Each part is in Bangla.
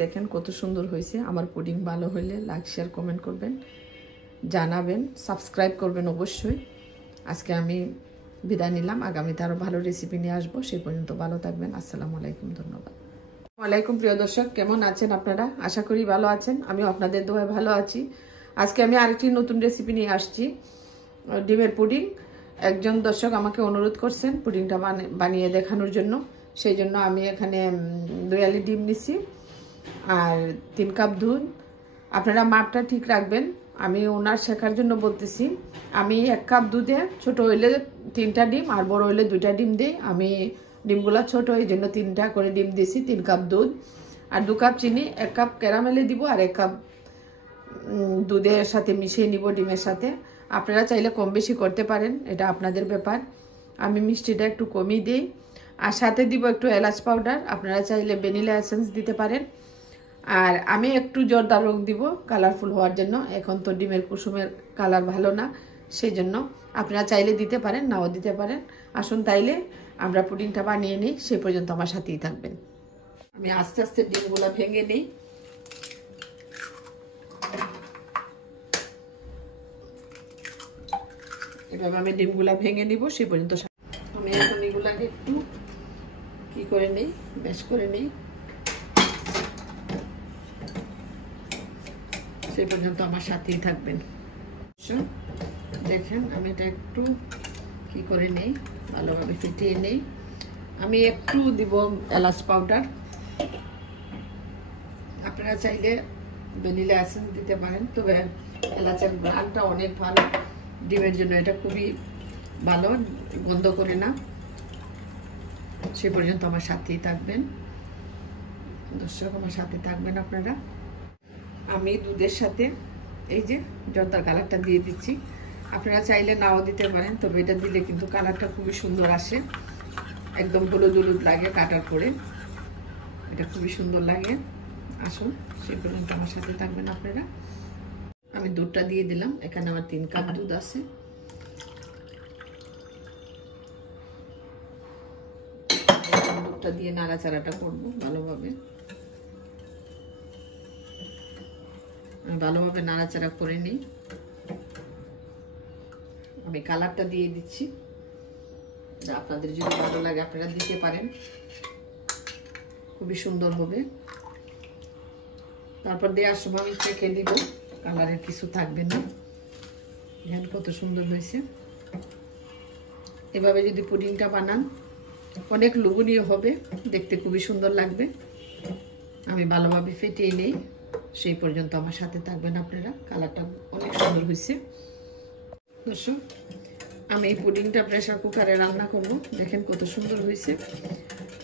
দেখেন কত সুন্দর হয়েছে। আমার পুডিং ভালো হলে লাইক শেয়ার কমেন্ট করবেন, জানাবেন, সাবস্ক্রাইব করবেন অবশ্যই। আজকে আমি বিদায় নিলাম, আগামীতে আরও ভালো রেসিপি নিয়ে আসবো। সেই পর্যন্ত ভালো থাকবেন। আসসালামু আলাইকুম, ধন্যবাদ। ওয়ালাইকুম প্রিয় দর্শক, কেমন আছেন আপনারা? আশা করি ভালো আছেন। আমিও আপনাদের দোয়ায় ভালো আছি। আজকে আমি আরেকটি নতুন রেসিপি নিয়ে আসছি, ডিমের পুডিং। একজন দর্শক আমাকে অনুরোধ করছেন পুডিংটা বানিয়ে দেখানোর জন্য। সেই জন্য আমি এখানে 2 আলি ডিম নিচ্ছি আর 3 কাপ দুধ। আপনারা মাপটা ঠিক রাখবেন, আমি ওনার শেখার জন্য বলতেছি। আমি 1 কাপ দুধে ছোট হইলে 3টা ডিম আর বড় হইলে 2টা ডিম দিই। আমি ডিমগুলো ছোট, এই জন্য 3টা করে ডিম দিয়েছি। 3 কাপ দুধ আর 2 কাপ চিনি, 1 কাপ ক্যারামেলে দিব আর 1 কাপ দুধের সাথে মিশিয়ে নিব ডিমের সাথে। আপনারা চাইলে কম বেশি করতে পারেন, এটা আপনাদের ব্যাপার। আমি মিষ্টিটা একটু কমই দিই আর সাথে দিব একটু এলাচ পাউডার। আপনারা চাইলে ভ্যানিলা এসেন্স দিতে পারেন। আর আমি একটু জর্দা রং দিব কালারফুল হওয়ার জন্য। এখন তো ডিমের কুসুমের কালার ভালো না, সেই জন্য আপনারা চাইলে দিতে পারেন, নাও দিতে পারেন। আসুন তাইলে আমরা পুডিংটা বানিয়ে নিই, সেই পর্যন্ত আমার সাথেই থাকবেন। আমি আস্তে আস্তে ডিমগুলো ভেঙে নিই। এভাবে আমি ডিমগুলা ভেঙে নিব, সেই পর্যন্ত আমি এখন এগুলাকে একটু কি করে নিই, ম্যাশ করে নিই। সেই পর্যন্ত আমার সাথেই থাকবেন। দেখেন আমি এটা একটু কি করে নেই, ভালোভাবে ফেটিয়ে নেই। আমি একটু দিব এলাচ পাউডার। আপনারা চাইলে ভ্যানিলা এসেন্স দিতে পারেন, তবে এলাচের গ্রানটা অনেক ভালো, ডিমের জন্য এটা খুবই ভালো, গন্ধ করে না। সে পর্যন্ত আমার সাথেই থাকবেন দর্শক, আমার সাথে থাকবেন আপনারা। আমি দুধের সাথে এই যে জর্দার কালারটা দিয়ে দিচ্ছি। আপনারা চাইলে নাও দিতে পারেন, তবে এটা দিলে কিন্তু কালারটা খুবই সুন্দর আসে, একদম হলুদ হলুদ লাগে কাটার পরে, এটা খুবই সুন্দর লাগে। আসুন সেই পর্যন্ত আমার সাথে থাকবেন আপনারা। আমি দুধটা দিয়ে দিলাম, এখানে আমার 3 কাপ দুধ আছে। দুধটা দিয়ে নাড়াচাড়াটা করবো ভালোভাবে। ভালোভাবে নাড়াচাড়া করে নিই। আমি কালারটা দিয়ে দিচ্ছি, আপনাদের যদি ভালো লাগে আপনারা দিতে পারেন, খুবই সুন্দর হবে। তারপর দেওয়ার সময় আমি চেখে দিব, কালারের কিছু থাকবে না। দেখেন কত সুন্দর হয়েছে। এভাবে যদি পুডিংটা বানান অনেক লোভনীয় হবে, দেখতে খুবই সুন্দর লাগবে। আমি ভালোভাবে ফেটিয়ে নেই, সেই পর্যন্ত আমার সাথে থাকবেন আপনারা। কালারটা অনেক সুন্দর হয়েছে দর্শক। আমি এই পুডিংটা প্রেসার কুকারে রান্না করব। দেখেন কত সুন্দর হয়েছে।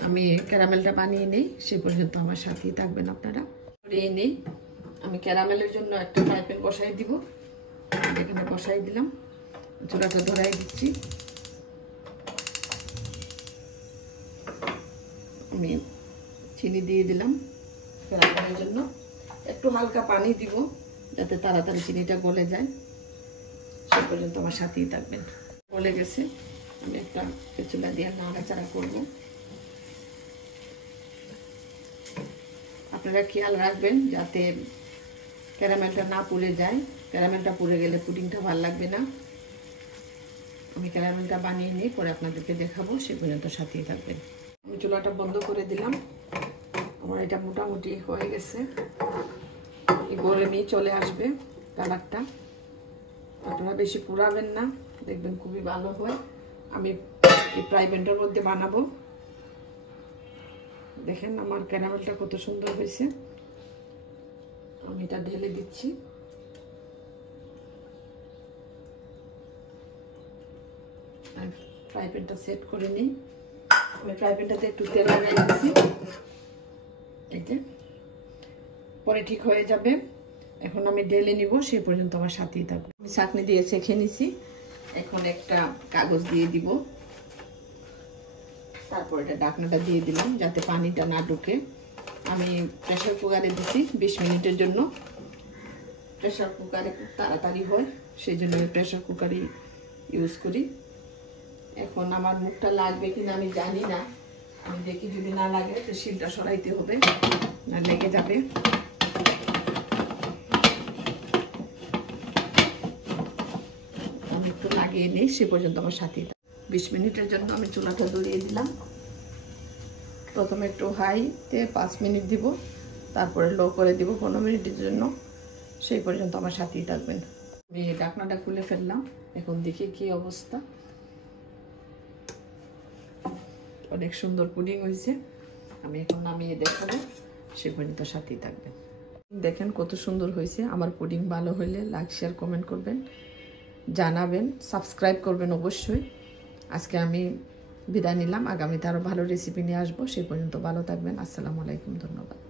আমি ক্যারামেলটা বানিয়ে নেই, সেই পর্যন্ত আমার সাথেই থাকবেন আপনারা। করিয়ে নেই। আমি ক্যারামেলের জন্য একটা ফ্রাই প্যান বসাই দিব, এখানে বসাই দিলাম, চুলাটা ধরাই দিচ্ছি। আমি চিনি দিয়ে দিলাম ক্যারামেলের জন্য, একটু হালকা পানি দিব যাতে তাড়াতাড়ি চিনিটা গলে যায়। সে পর্যন্ত আমার সাথেই থাকবেন। গলে গেছে, আমি একটা চুলা দিয়ে নাড়াচাড়া করব। আপনারা খেয়াল রাখবেন যাতে ক্যারামেলটা না পুড়ে যায়, ক্যারামেলটা পুড়ে গেলে পুডিংটা ভালো লাগবে না। আমি ক্যারামেলটা বানিয়ে নিই, পরে আপনাদেরকে দেখাবো, সে পর্যন্ত সাথেই থাকবেন। আমি চুলাটা বন্ধ করে দিলাম, আমার এটা মোটামুটি হয়ে গেছে, গরমই চলে আসবে কালারটা। আপনারা বেশি পুরাবেন না, দেখবেন খুবই ভালো হয়। আমি এই ফ্রাই প্যানটার মধ্যে বানাবো। দেখেন আমার ক্যারামেলটা কত সুন্দর হয়েছে। আমি এটা ঢেলে দিচ্ছি। ফ্রাই প্যানটা সেট করে নিই। আমি ফ্রাই প্যানটাতে একটু তেল লাগিয়ে দিচ্ছি, এই যে পরে ঠিক হয়ে যাবে। এখন আমি ঢেলে নিব, সেই পর্যন্ত আমার সাথেই থাকবে। আমি ছাঁকনি দিয়ে ছেঁকে নিছি, এখন একটা কাগজ দিয়ে দিব, তারপর এটা ঢাকনাটা দিয়ে দিলাম যাতে পানিটা না ঢুকে। আমি প্রেসার কুকারে দিচ্ছি 20 মিনিটের জন্য। প্রেসার কুকারে খুব তাড়াতাড়ি হয়, সেই জন্য আমি প্রেসার কুকারই ইউজ করি। এখন আমার মুখটা লাগবে কিনা আমি জানি না, আমি দেখি যদি না লাগে তো শিলটা সরাইতে হবে, না লেগে যাবে। আমি একটু লাগিয়ে নিই, সে পর্যন্ত আমার সাথে 20 মিনিটের জন্য আমি চুলাটা ধরিয়ে দিলাম। প্রথমে একটু হাইতে 5 মিনিট দিব, তারপরে লো করে দিব 15 মিনিটের জন্য। সেই পর্যন্ত আমার সাথেই থাকবেন। আমি ঢাকনাটা খুলে ফেললাম, এখন দেখি কি অবস্থা। অনেক সুন্দর পুডিং হয়েছে। আমি এখন নামিয়ে দেখাবো, সে পর্যন্ত সাথেই থাকবেন। দেখেন কত সুন্দর হয়েছে। আমার পুডিং ভালো হলে লাইক শেয়ার কমেন্ট করবেন, জানাবেন, সাবস্ক্রাইব করবেন অবশ্যই। আজকে আমি বিদায় নিলাম, আগামীতে আরও ভালো রেসিপি নিয়ে আসবো। সেই পর্যন্ত ভালো থাকবেন। আসসালামু আলাইকুম, ধন্যবাদ।